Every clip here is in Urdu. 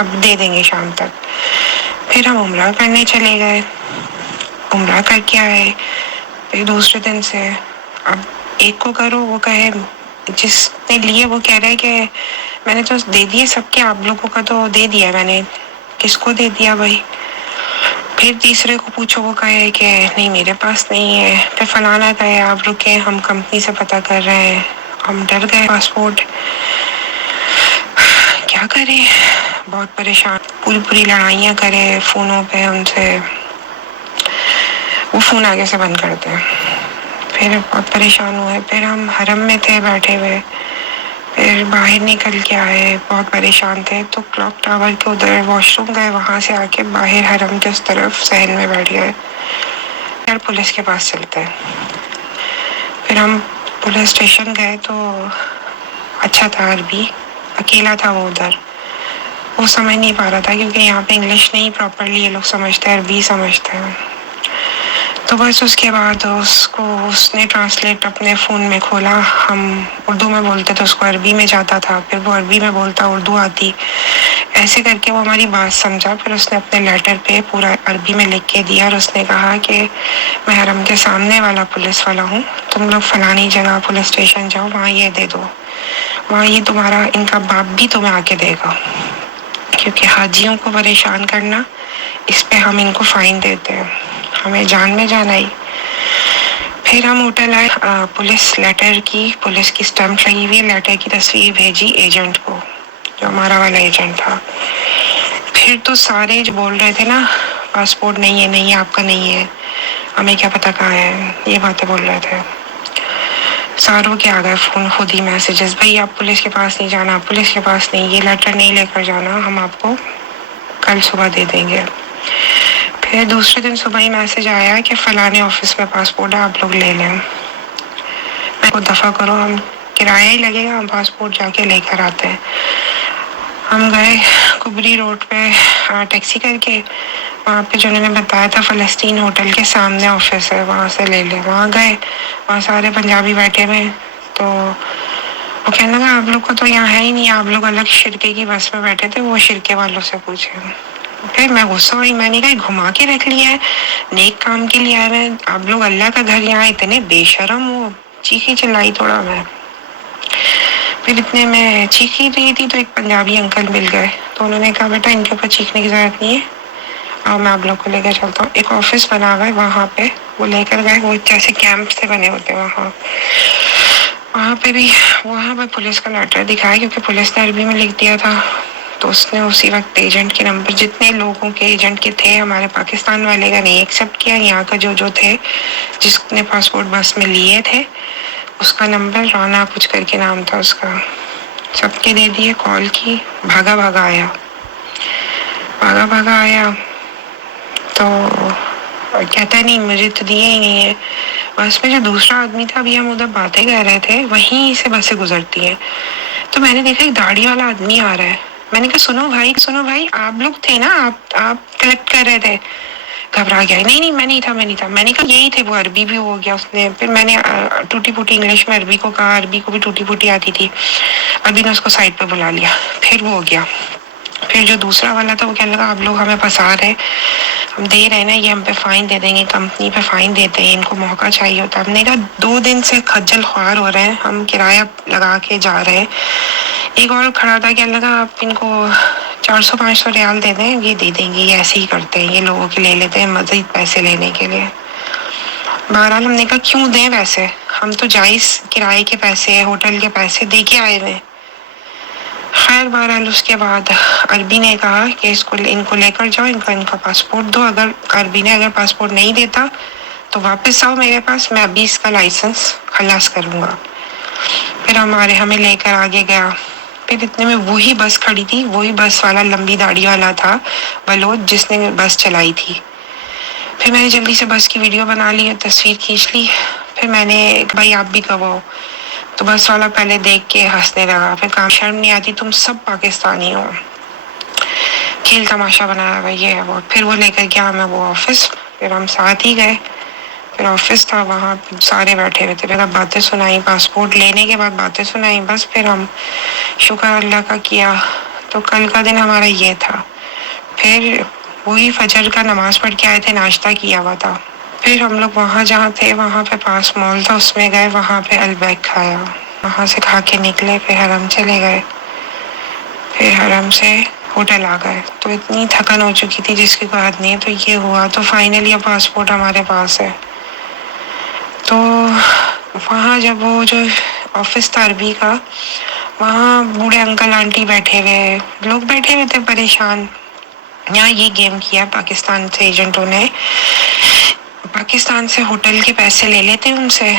اب دے دیں گے شام تک. پھر ہم عمرہ کرنے چلے گئے, عمرہ کر کے آئے. پھر دوسرے دن سے اب ایک کو کرو وہ کہے, جس نے لیے وہ کہہ رہے کہ میں نے تو دے دیے سب کے, آپ لوگوں کا تو دے دیا میں نے, کس کو دے دیا بھائی. پھر تیسرے کو پوچھو وہ کہے کہ نہیں میرے پاس نہیں ہے. پھر فلانا کہے آپ رکے ہم کمپنی سے پتہ کر رہے ہیں. ہم ڈر گئے پاسپورٹ کیا کریں, بہت پریشان, پوری لڑائیاں کرے فونوں پہ ان سے, وہ فون آگے سے بند کرتے ہیں. پھر بہت پریشان ہوئے. پھر ہم حرم میں تھے بیٹھے ہوئے, پھر باہر نکل کے آئے, بہت پریشان تھے. تو کلاک ٹاور کے ادھر واش روم گئے, وہاں سے آ کے باہر حرم کے اس طرف صحن میں بیٹھ گئے. پھر پولیس کے پاس چلتے ہیں. پھر ہم پولیس اسٹیشن گئے تو اچھا تھا, عربی اکیلا تھا وہ ادھر, وہ سمجھ نہیں پا رہا تھا کیونکہ یہاں پہ انگلش نہیں پراپرلی یہ لوگ سمجھتے ہیں, عربی سمجھتے ہیں. تو بس اس کے بعد اس نے ٹرانسلیٹ اپنے فون میں کھولا. ہم اردو میں بولتے تو اس کو عربی میں جاتا تھا, پھر وہ عربی میں بولتا اردو آتی, ایسے کر کے وہ ہماری بات سمجھا. پھر اس نے اپنے لیٹر پہ پورا عربی میں لکھ کے دیا, اور اس نے کہا کہ میں حرم کے سامنے والا پولیس والا ہوں, تم لوگ فلانی جگہ پولیس اسٹیشن جاؤ, وہاں یہ دے دو, وہاں یہ تمہارا ان کا باپ بھی تمہیں آ کے دے گا, کیونکہ حاجیوں کو پریشان کرنا اس پہ ہم ان کو فائن دیتے ہیں, ہمیں جان میں جان آئی. پھر ہم ہوٹل آئے, پولیس کی اسٹمپ لگی ہوئی لیٹر کی تصویر بھیجی ایجنٹ کو, جو ہمارا والا ایجنٹ تھا. پھر تو سارے جو بول رہے تھے نا پاسپورٹ نہیں ہے, نہیں ہے, آپ کا نہیں ہے, ہمیں کیا پتا کہاں ہے, یہ باتیں بول رہے تھے. ساروں کے آ گئے فون, خود ہی میسیجز, بھائی آپ پولیس کے پاس نہیں جانا, پولیس کے پاس نہیں, یہ لیٹر نہیں لے کر جانا, ہم آپ کو کل صبح دے دیں گے. پھر دوسرے دن صبح ہی میسیج آیا کہ فلانے آفس میں پاسپورٹ ہے, آپ لوگ لے لیں. میں کو دفع کرو, ہم کرایہ ہی لگے گا, ہم پاسپورٹ جا کے لے کر آتے ہیں. ہم گئے کبری روڈ پہ ٹیکسی کر کے, وہاں پہ جو انہوں نے بتایا تھا فلسطین ہوٹل کے سامنے آفس ہے, وہاں سے لے لے. وہاں گئے, وہاں سارے پنجابی بیٹھے ہوئے, تو وہ کہنے لگا آپ لوگ کو تو یہاں ہے ہی نہیں, آپ لوگ الگ شرکے کی بس میں بیٹھے تھے, وہ شرکے والوں سے پوچھے. پھر میں غصہ ہوئی, میں نے کہا گھما کے رکھ لیا ہے, نیک کام کے لیے آئے ہیں آپ لوگ, اللہ کا گھر, یہاں اتنے بے شرم ہو. چیخی چلائی تھوڑا میں. پھر اتنے میں چیخ ہی رہی تھی تو ایک پنجابی انکل مل گئے, تو انہوں نے کہا بیٹا ان کے اوپر چیخنے کی ضرورت نہیں ہے, اور میں آپ لوگ کو لے کر چلتا ہوں. ایک آفس بنا ہوا ہے وہاں پہ, وہ لے کر گئے, وہ جیسے کیمپ سے بنے ہوتے ہیں وہاں پہ بھی, وہاں پہ پولیس کا لیٹر دکھایا, کیونکہ پولیس نے عربی میں لکھ دیا تھا. تو اس نے اسی وقت ایجنٹ کے نمبر, جتنے لوگوں کے ایجنٹ کے تھے, ہمارے پاکستان والے کا نہیں ایکسیپٹ کیا, یہاں کا جو تھے جس نے پاسپورٹ بس میں لیے تھے, اس کا نمبر رانا کچھ کر کے نام تھا اس کا, سب کے دے دیے. کال کی, بھاگا بھاگا آیا تو کہتا نہیں مجھے تو دیے ہی نہیں ہے. بس میں جو دوسرا آدمی تھا, ابھی ہم ادھر باتیں کر رہے تھے, وہیں سے بسیں گزرتی ہیں, تو میں نے دیکھا ایک داڑھی والا آدمی آ رہا ہے. میں نے کہا سنو بھائی آپ لوگ تھے نا, آپ کلیکٹ کر رہے تھے. گھبرا گیا, نہیں میں نہیں تھا. میں نے کہا یہی تھے, وہ عربی بھی ہو گیا اس نے. پھر میں نے ٹوٹی پھوٹی انگلش میں عربی کو کہا, عربی کو بھی ٹوٹی پھوٹی آتی تھی, ابھی نے اس کو سائڈ پہ بلا لیا. پھر وہ ہو گیا. پھر جو دوسرا والا تھا وہ کہنے لگا آپ لوگ ہمیں پھنسا رہے, ہم دے رہے ہیں نا, یہ ہم پہ فائن دے دیں گے, کمپنی پہ فائن دیتے ہیں, ان کو موقع چاہیے ہوتا ہے. ہم نے کہا 2 دن سے خجل خوار ہو رہے ہیں, ہم کرایہ لگا کے جا رہے ہیں. ایک اور کھڑا تھا, کہنے لگا آپ ان کو 400-500 ریال دے دیں, یہ دے دیں گے, یہ ایسے ہی کرتے ہیں, یہ لوگوں کے لے لیتے ہیں مزید پیسے لینے کے لیے. بہرحال ہم نے کہا کیوں دیں ویسے, ہم تو جائز کرائے کے پیسے, ہوٹل کے پیسے دے کے آئے ہوئے. خیر بہرحال اس کے بعد عربی نے کہا کہ ان کو لے کر جاؤ, ان کا پاسپورٹ دو. عربی نے اگر پاسپورٹ نہیں دیتا تو واپس آؤ میرے پاس, میں ابھی اس کا لائسنس خلاص کروں گا. پھر ہمیں لے کر آگے گیا. پھر اتنے میں وہی بس کھڑی تھی, وہی بس والا لمبی داڑھی والا تھا بلوچ, جس نے بس چلائی تھی. پھر میں نے جلدی سے بس کی ویڈیو بنا لی اور تصویر کھینچ لی. پھر میں نے بھائی آپ بھی کب آؤ, تو بس والا پہلے دیکھ کے ہنسنے لگا. پھر کہا شرم نہیں آتی, تم سب پاکستانی ہو, کھیل تماشا بنایا بھائی یہ ہے وہ. پھر وہ لے کر گیا ہمیں وہ آفس, پھر ہم ساتھ ہی گئے. پھر آفس تھا, وہاں سارے بیٹھے ہوئے تھے. پھر اب باتیں سنائی, پاسپورٹ لینے کے بعد باتیں سنائی. بس پھر ہم شکر اللہ کا کیا, تو کل کا دن ہمارا یہ تھا. پھر وہی فجر کا نماز پڑھ کے آئے تھے, ناشتہ کیا ہوا تھا. پھر ہم لوگ وہاں جہاں تھے وہاں پہ پاس مال تھا, اس میں گئے, وہاں پہ البیک کھایا, وہاں سے کھا کے نکلے, پھر حرم چلے گئے, پھر حرم سے ہوٹل آ گئے. تو اتنی تھکن ہو چکی تھی جس کی کوئی حد نہیں ہے. تو یہ ہوا, تو فائنلی اب پاسپورٹ ہمارے پاس ہے. تو وہاں جب وہ جو آفس تھا عربی کا, وہاں بوڑھے انکل آنٹی بیٹھے ہوئے, لوگ بیٹھے ہوئے تھے پریشان. یہاں یہ گیم کیا پاکستان سے ایجنٹوں نے, پاکستان سے ہوٹل کے پیسے لے لیتے ان سے,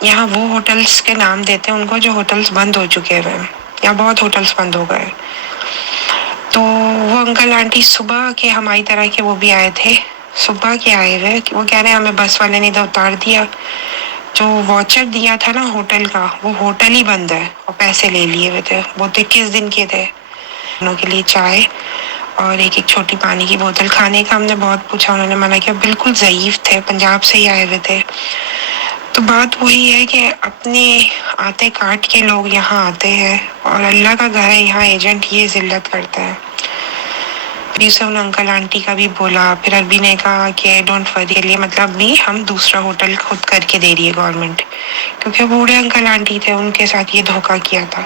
یہاں وہ ہوٹلس کے نام دیتے ہیں ان کو جو ہوٹلس بند ہو چکے ہوئے. یہاں بہت ہوٹلس بند ہو گئے. تو وہ انکل آنٹی صبح کے ہماری طرح کے وہ بھی آئے تھے, صبح کے آئے ہوئے, وہ کہہ رہے ہیں ہمیں بس والے نے ادھر اتار دیا, جو واچر دیا تھا نا ہوٹل کا, وہ ہوٹل ہی بند ہے, اور پیسے لے لیے ہوئے تھے. وہ 21 دن کے تھے. انہوں کے لیے چائے اور ایک چھوٹی پانی کی بوتل. کھانے کا ہم نے بہت پوچھا, انہوں نے منع کیا. بالکل ضعیف تھے, پنجاب سے ہی آئے ہوئے تھے. تو بات وہی ہے کہ اپنے آتے کاٹ کے لوگ یہاں آتے ہیں, اور اللہ کا گھر ہے, یہاں ایجنٹ یہ ذلت کرتا ہے. پھر سے ان انکل آنٹی کا بھی بولا, پھر عربی نے کہا کہ ڈونٹ وری, کے لیے مطلب بھی ہم دوسرا ہوٹل خود کر کے دے رہی ہے گورنمنٹ, کیونکہ بوڑھے انکل آنٹی تھے, ان کے ساتھ یہ دھوکہ کیا تھا.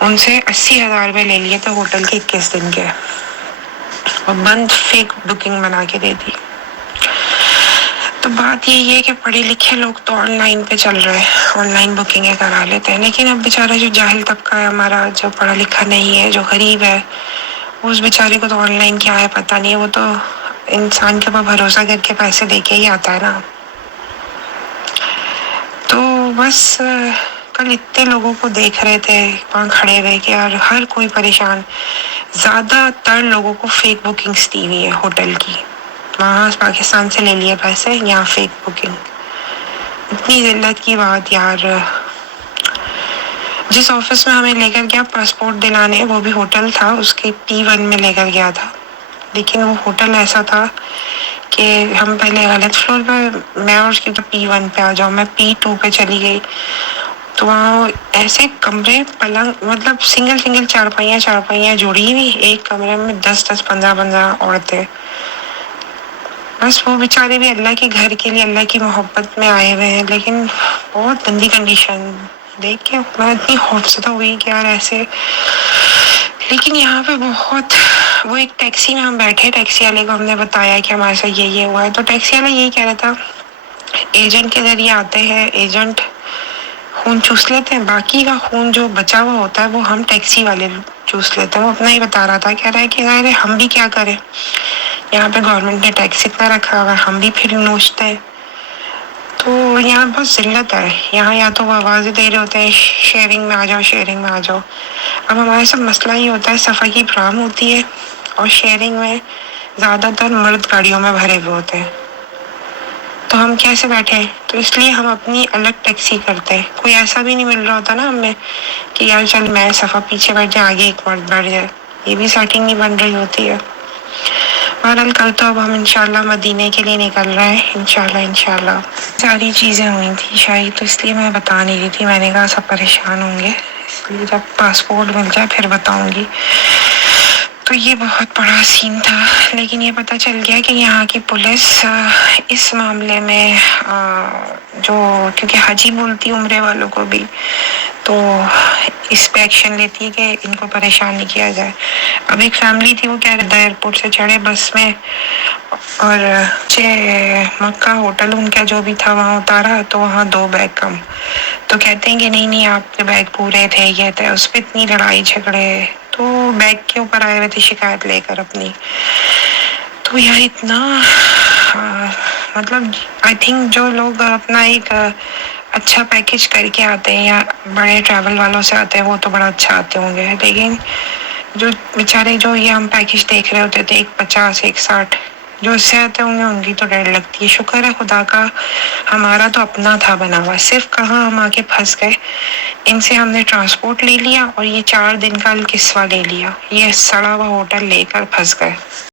ان سے 80,000 روپے لے لیے تھے ہوٹل کے 21 دن کے, اور بند فیک بکنگ بنا کے دے دی. تو بات یہی ہے کہ پڑھے لکھے لوگ تو آن لائن پہ چل رہے ہیں, آن لائن بکنگیں کرا لیتے ہیں. لیکن اب بیچارہ جو جاہل طبقہ ہے ہمارا, جو پڑھا لکھا نہیں ہے, جو غریب ہے, اس بیچارے کو تو آن لائن کیا ہے پتہ نہیں. وہ تو انسان کے اوپر بھروسہ کر کے پیسے دے کے ہی آتا ہے نا. تو بس کل اتنے لوگوں کو دیکھ رہے تھے وہاں کھڑے ہوئے کہ یار ہر کوئی پریشان. زیادہ تر لوگوں کو فیک بکنگس دی ہوئی ہے ہوٹل کی, وہاں پاکستان سے لے لیے پیسے, یہاں فیک بکنگ. اتنی ذلت کی بات یار. جس آفس میں ہمیں لے کر گیا پاسپورٹ دلانے, وہ بھی ہوٹل تھا, اس کے P1 میں لے کر گیا تھا. لیکن وہ ہوٹل ایسا تھا کہ ہم پہلے غلط فلور پہ, میں اور اس کی P1 پہ آ جاؤں, میں P2 پہ چلی گئی. تو وہاں ایسے کمرے, پلنگ, مطلب سنگل چارپائیاں جڑی ہوئی, ایک کمرے میں 10-15 عورتیں. بس وہ بیچارے بھی اللہ کے گھر کے لیے اللہ کی محبت میں آئے ہوئے ہیں, لیکن بہت گندی کنڈیشن دیکھ کے میں اتنی خوفزدہ ہوئی کہ یار ایسے. لیکن یہاں پہ بہت, وہ ایک ٹیکسی میں ہم بیٹھے, ٹیکسی والے کو ہم نے بتایا کہ ہمارے ساتھ یہ ہوا ہے. تو ٹیکسی والا یہی کہہ رہا تھا, ایجنٹ کے ذریعے آتے ہیں, ایجنٹ خون چوس لیتے ہیں, باقی کا خون جو بچا ہوا ہوتا ہے وہ ہم ٹیکسی والے چوس لیتے ہیں. وہ اپنا ہی بتا رہا تھا, کہہ رہا ہے کہ ارے ہم بھی کیا کریں, یہاں پہ گورنمنٹ نے ٹیکس اتنا رکھا ہوا ہے, ہم بھی پھر نوچتے ہیں. تو یہاں بہت ذلت ہے. یہاں یا تو وہ آوازیں دے رہے ہوتے ہیں شیئرنگ میں آ جاؤ, شیئرنگ میں آ جاؤ. اب ہمارے ساتھ مسئلہ یہ ہوتا ہے, صفائی کی پرابلم ہوتی ہے, اور شیئرنگ میں زیادہ تر مرد گاڑیوں میں بھرے ہوئے ہوتے ہیں. تو ہم کیسے بیٹھے, تو اس لیے ہم اپنی الگ ٹیکسی کرتے ہیں. کوئی ایسا بھی نہیں مل رہا ہوتا نا ہمیں کہ یار چل میں صفا پیچھے بیٹھ جائے, آگے ایک مرد بیٹھ جائے, یہ بھی سیٹنگ نہیں بن رہی ہوتی ہے. بہرحال کل تو اب ہم انشاءاللہ مدینے کے لیے نکل رہے ہیں, انشاءاللہ. ساری چیزیں ہوئی تھی شاید, تو اس لیے میں بتا نہیں رہی تھی. میں نے کہا سب پریشان ہوں گے, اس لیے جب پاسپورٹ مل جائے پھر بتاؤں گی. تو یہ بہت بڑا سین تھا. لیکن یہ پتہ چل گیا کہ یہاں کی پولیس اس معاملے میں جو, کیونکہ حاجی بولتی عمرے والوں کو بھی, تو اس پہ ایکشن لیتی ہے کہ ان کو پریشان نہیں کیا جائے. اب ایک فیملی تھی, وہ کہہ رہے ایئرپورٹ سے چڑھے بس میں, اور مکہ ہوٹل ان کا جو بھی تھا وہاں اتارا, تو وہاں 2 بیگ کم. تو کہتے ہیں کہ نہیں آپ کے بیگ پورے تھے, یہ تھے. اس پہ اتنی لڑائی جھگڑے, تو بیگ کے اوپر آئے ہوئے تھے شکایت لے کر اپنی. تو یار اتنا مطلب آئی تھنک جو لوگ اپنا ایک اچھا پیکیج کر کے آتے ہیں, یا بڑے ٹریول والوں سے آتے ہیں, وہ تو بڑا اچھا آتے ہوں گے. لیکن جو بیچارے جو یہ ہم پیکیج دیکھ رہے ہوتے تھے 150, 160, جو اس سے آتے ہوں گے ان کی تو ڈر لگتی ہے. شکر ہے خدا کا ہمارا تو اپنا تھا بنا ہوا. صرف کہاں ہم آ کے پھنس گئے, ان سے ہم نے ٹرانسپورٹ لے لیا, اور یہ 4 دن کا الکسوہ لے لیا, یہ سڑا ہوا ہوٹل لے کر پھنس گئے.